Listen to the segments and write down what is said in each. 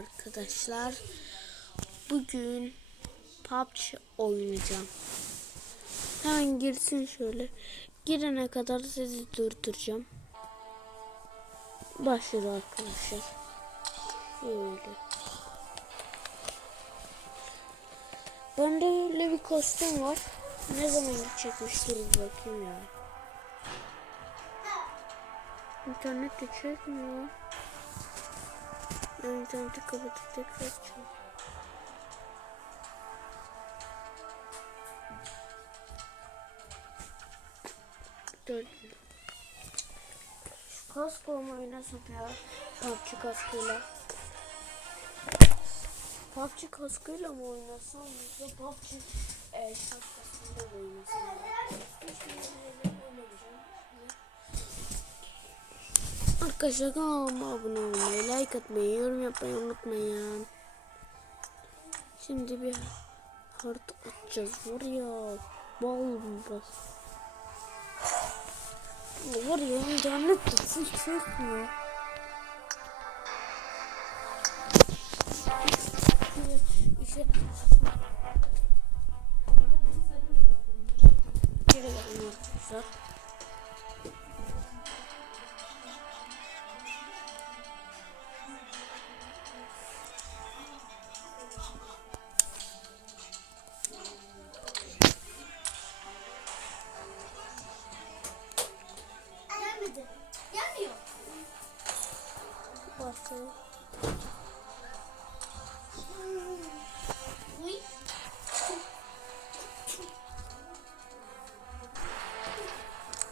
Arkadaşlar bugün PUBG oynayacağım. Hemen girsin şöyle. Girene kadar sizi durduracağım. Başladı arkadaşlar. Şöyle. Bende öyle bir kostüm var. Ne zaman çekmiştir bakayım ya. İnternet de çekmiyor. İnterneti kapatıp tekrar açacağım. Dört. Şu kaskla mı oynasam ya? PUBG kaskıyla. PUBG kaskıyla mı oynasam yoksa PUBG e, şapkasıyla mı oynasam? Arkadaşlar kanalıma abone olmayı, like atmayı, yorum yapmayı unutmayın. Şimdi bir harita atacağız var ya. Bal bas. Var ya internet tutsun çekmiyor. seni.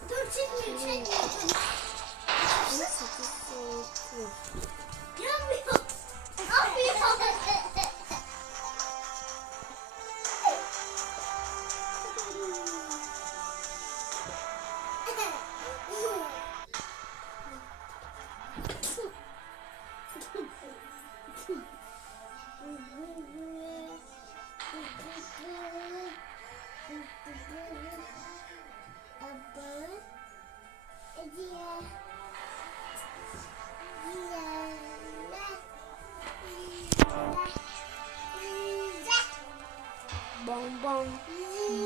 Dur çekmiyor çekmiyor. 18, 19.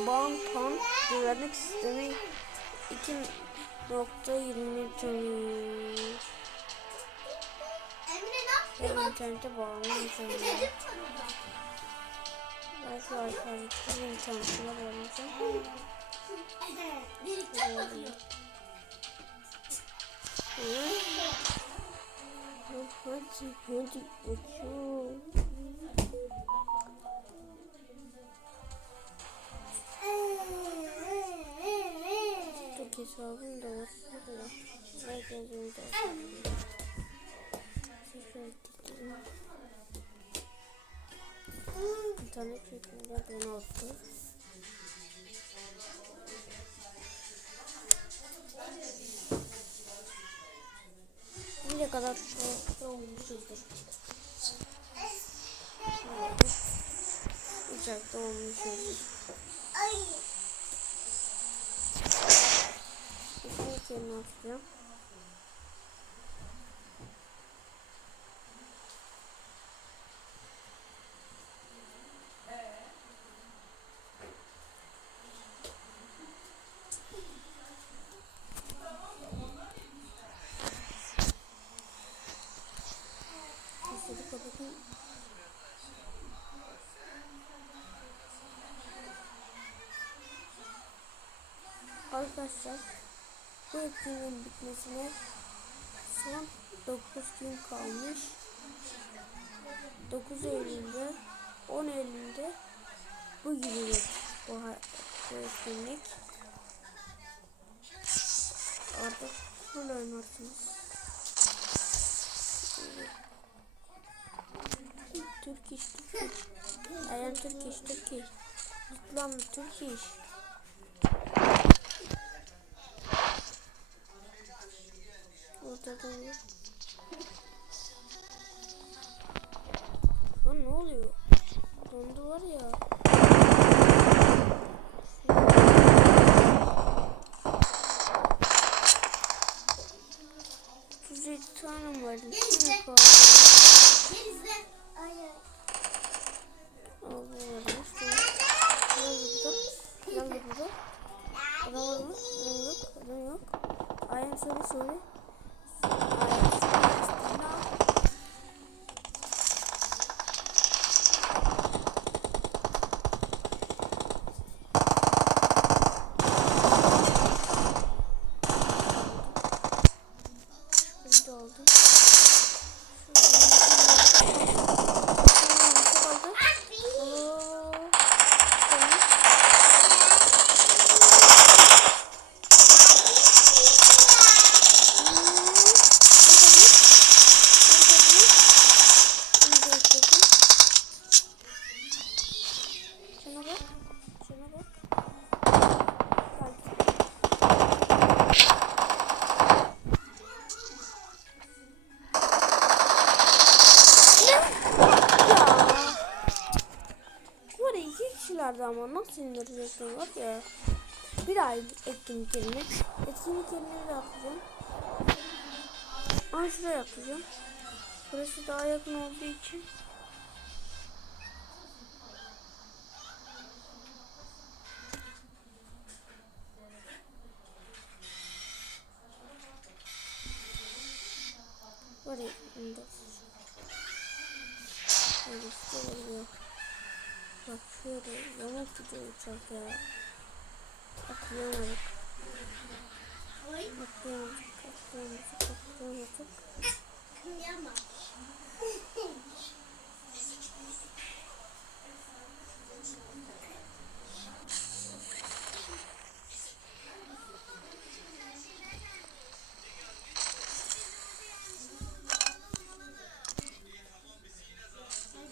Bam bam güvenlik sistemi 2.20 tanıyor. Emre ne yapıyor? internete. Şu bağlanacağım. Birlikte mi bakıyor? Hı? Hadi hadi açıyorum. Çok hesabım da var. Herkesin de Şöyle dikeyim. İnternet çekimde beni attı. Ne kadar şu olmuşuzdur. Uçakta olmuşuzdur. İkinci yerini atacağım. Arkadaşlar bu etkinliğin bitmesine son 9 gün kalmış. 9 Eylül'de 10 Eylül'de bu gibi bu, bu etkinlik. Artık full oynarsınız. Türk iş, Türk iş. I am Turkish, Turkish. Lütfen Turkish. Orada ama nasıl indirecektim var ya. Bir daha etkinlik yerine. Etkinlik yerine de atacağım. Aa şuraya atacağım. Burası daha yakın olduğu için. Oraya indir. İşte oluyor. Bak şöyle yamuk gidiyor uçak ya. Atlayamadık. Atlayamadık. Atlayamadık. Atlayamadık. Yapma.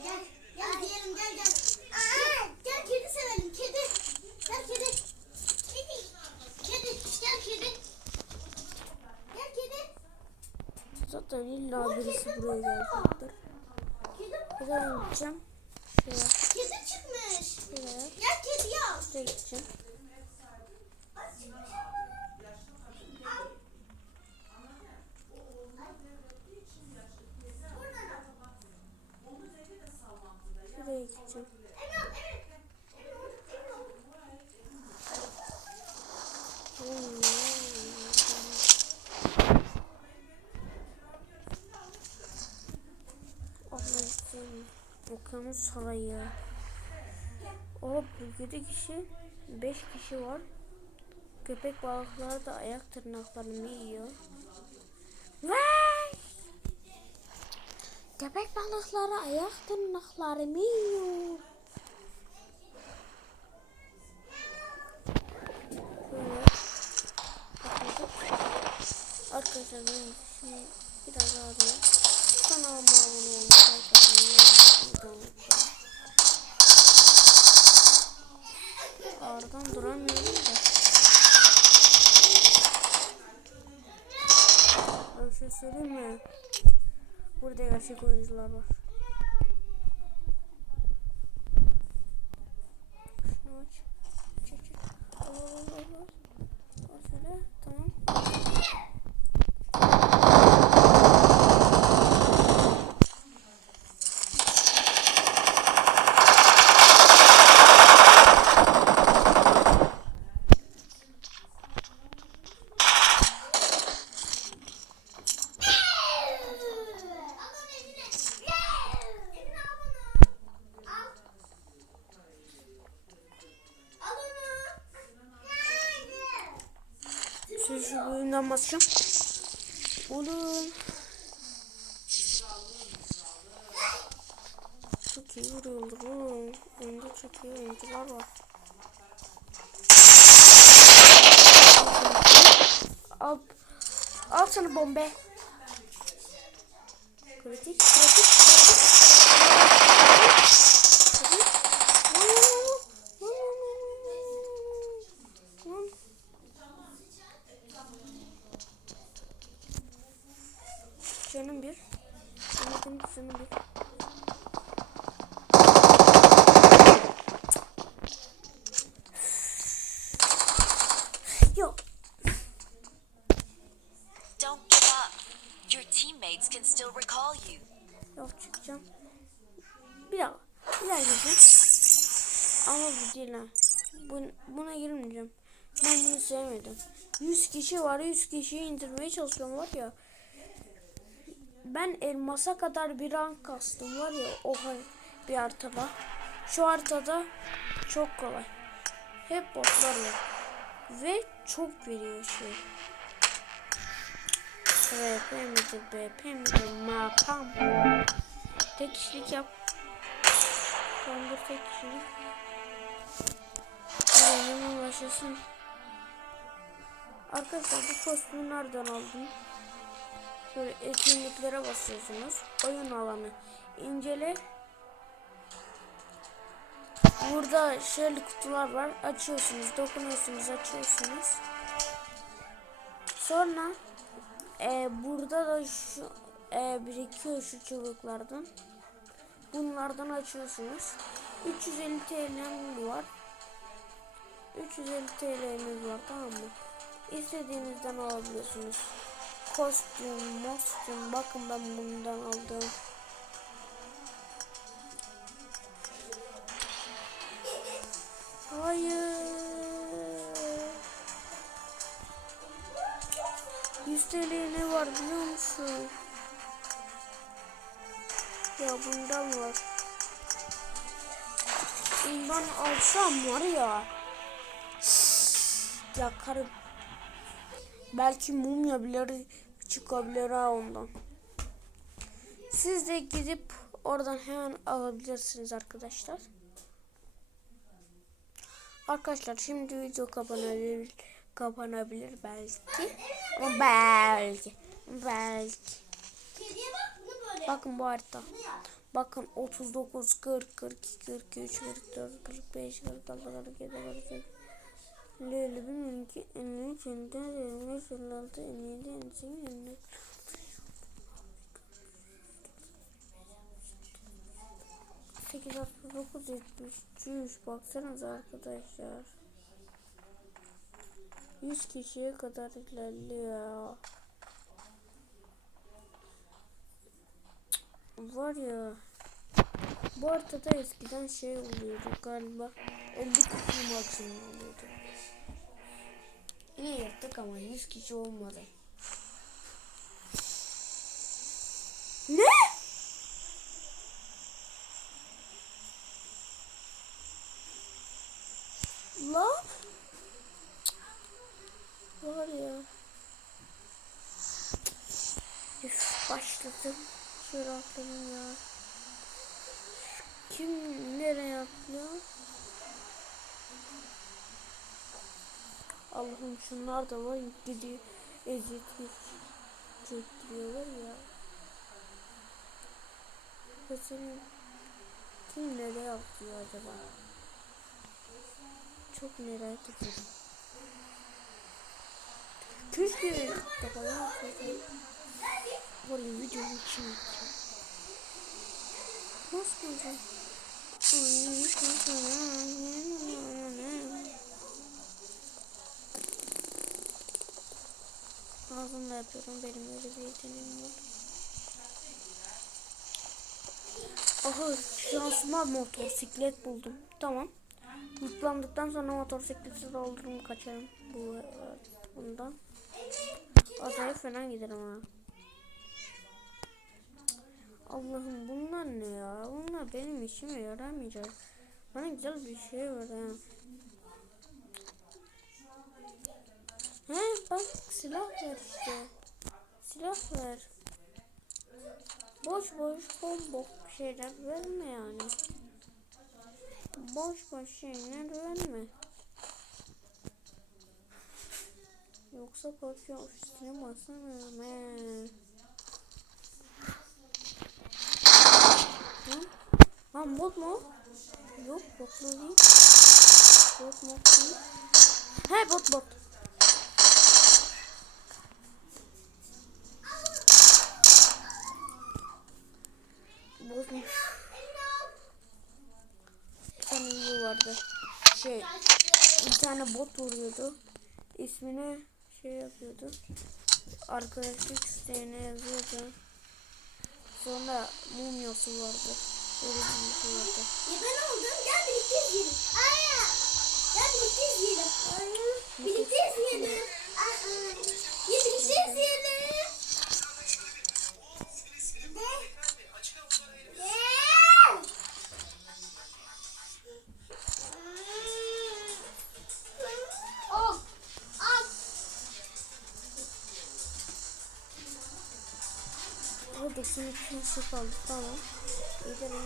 Gel, gel diyelim gel gel. Gel, gel kedi sevelim kedi. Gel kedi. Kedi. Kedi, gel kedi. Gel kedi. Zaten illa birisi buraya gelecektir. Kedi Bir burada. daha gideceğim. Şuraya. Kedi çıkmış. Şuraya. Gel kedi al. Şuraya gideceğim. Şuraya gideceğim. Okyanus sarayı. O bölgede kişi 5 kişi var. Köpek balıkları da ayak tırnaklarını yiyor. Vay! Köpek balıkları ayak tırnaklarımı yiyor. Var. Şu oyundan basacağım. Oğlum. Çok iyi vuruyorlar oğlum. Oyunda çok iyi oyuncular var. Al, al sana bombe. Kritik, kritik. Kritik. Canım bir. Canım bir, canım bir. Yok. Don't give up. Your teammates can still recall you. Yok çıkacağım. Bir daha. Bir daha gireceğim. Ama bu değil ha. Bu, buna girmeyeceğim. Ben bunu sevmedim. 100 kişi var. 100 kişiyi indirmeye çalışıyorum var ya. Ben elmasa kadar bir rank kastım var ya o har- bir haritada. Şu haritada çok kolay. Hep botlar var. Ve çok veriyor şey. RP midir BP midir makam. Tek kişilik yap. Tamamdır tek kişilik. Hemen başlasın. Arkadaşlar bu kostümü nereden aldım? Şöyle etkinliklere basıyorsunuz. Oyun alanı. İncele. Burada şöyle kutular var. Açıyorsunuz, dokunuyorsunuz, açıyorsunuz. Sonra e, burada da şu e, birikiyor şu çubuklardan. Bunlardan açıyorsunuz. 350 TL var. 350 TL'niz var tamam mı? İstediğinizden alabiliyorsunuz. Kostüm, mostüm. Bakın ben bundan aldım. Hayır. 100 TL ne var biliyor musun? Ya bundan var. Bundan alsam var ya. Yakarım. Belki mumya bile çıkabilir ha ondan. Siz de gidip oradan hemen alabilirsiniz arkadaşlar. Arkadaşlar şimdi video kapanabilir, kapanabilir belki. Ama belki. Belki. Bakın bu harita. Bakın 39, 40, 42, 43, 44, 45, 46, 47, 48. Leyla bilmiyorum ki 53, 54, 55, 56, 57, 58, 54. Sekiz, altmış dokuz, yetmiş, yüz. Baksanıza arkadaşlar. Yüz kişiye kadar ilerliyor. Var ya. Bu haritada eskiden şey oluyordu galiba 50 kişi maksimum. Yine yaptık ama 100 kişi olmadı. Ne? Lan? Var ya. Üf, başladım. Şöyle atlayayım ya. Kim nereye atlıyor? Allah'ım şunlar da var gidiyor eziyet çektiriyorlar ya. Senin kim nereye atlıyor acaba? Çok merak ediyorum. Keşke kafaya atlasaydım. Var ya videonun içine atacağım. Nasıl olacak? Ağzımla yapıyorum. Benim öyle bir yeteneğim var. Aha şansıma motosiklet buldum. Tamam. Yıprandıktan sonra motosikleti doldururum kaçarım. Bu bundan. Adaya falan giderim ha. Allah'ım bunlar ne ya? Bunlar benim işime yaramayacak. Bana güzel bir şey ver ha. He bak silah ver işte. Silah ver. Boş boş bombok şeyler verme yani. Boş boş şeyler verme. Yoksa korkuyor ofisine basana. He. Lan bot mu? Yok bot mu değil. Bot mu değil. He bot bot. Botmuş. Bir tane iyi vardı. Şey bir tane bot vuruyordu. İsmini şey yapıyordu. Arkadaşlık isteğine yazıyordu. Sonra mumyası vardı. Öyle bir şey vardı. Ya ben oldum. Gel birlikte izleyelim. Aya. Gel birlikte izleyelim. Birlikte izleyelim. Birlikte izleyelim. Şimdi bir şey kaldı. Tamam. Gidelim.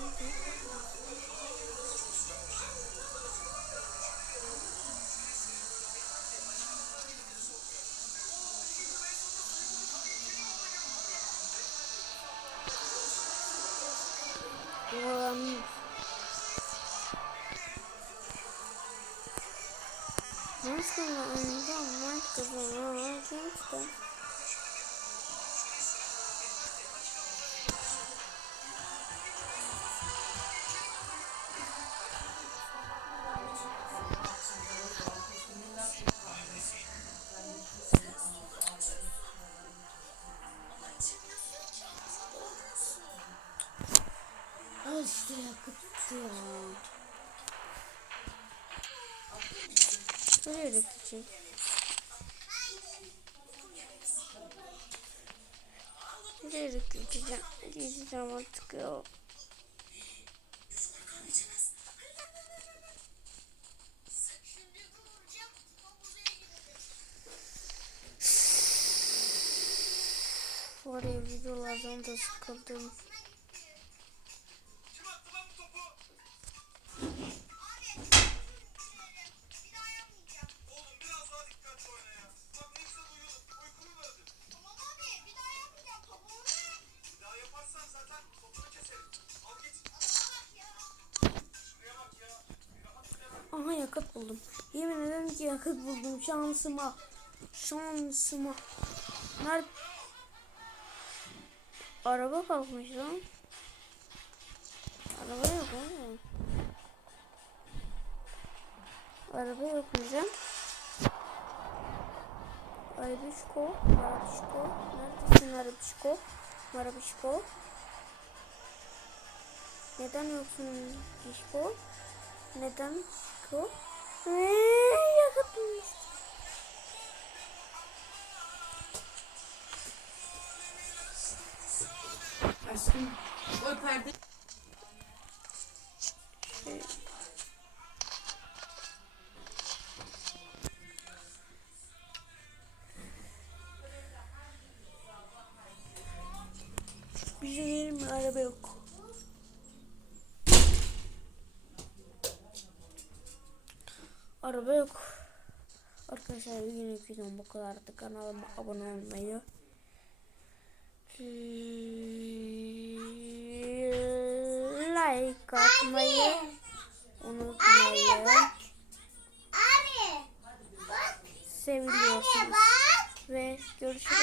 Um, Nasıl oyundan maç kazanacağım işte. Yakıttı ya. Böyle gidecek. Nereye gideceğim? Gideceğim artık ya. Var ya videolardan da sıkıldım. Aha yakıt buldum. Yemin ederim ki yakıt buldum şansıma. Şansıma. Nerede? Araba kalkmış lan. Araba yok oğlum. Araba hocam. Arabişko, Arabişko. Neredesin Arabişko? Arabişko. Neden yoksun Dişko? Neden Dişko? Eee yakıt bulmuş. Aşkım o perde Araba yok. Araba yok. Arkadaşlar yine videom bu kadardı. Kanalıma abone olmayı. Like atmayı unutmayın. Seviliyorsunuz bak. ve görüşürüz.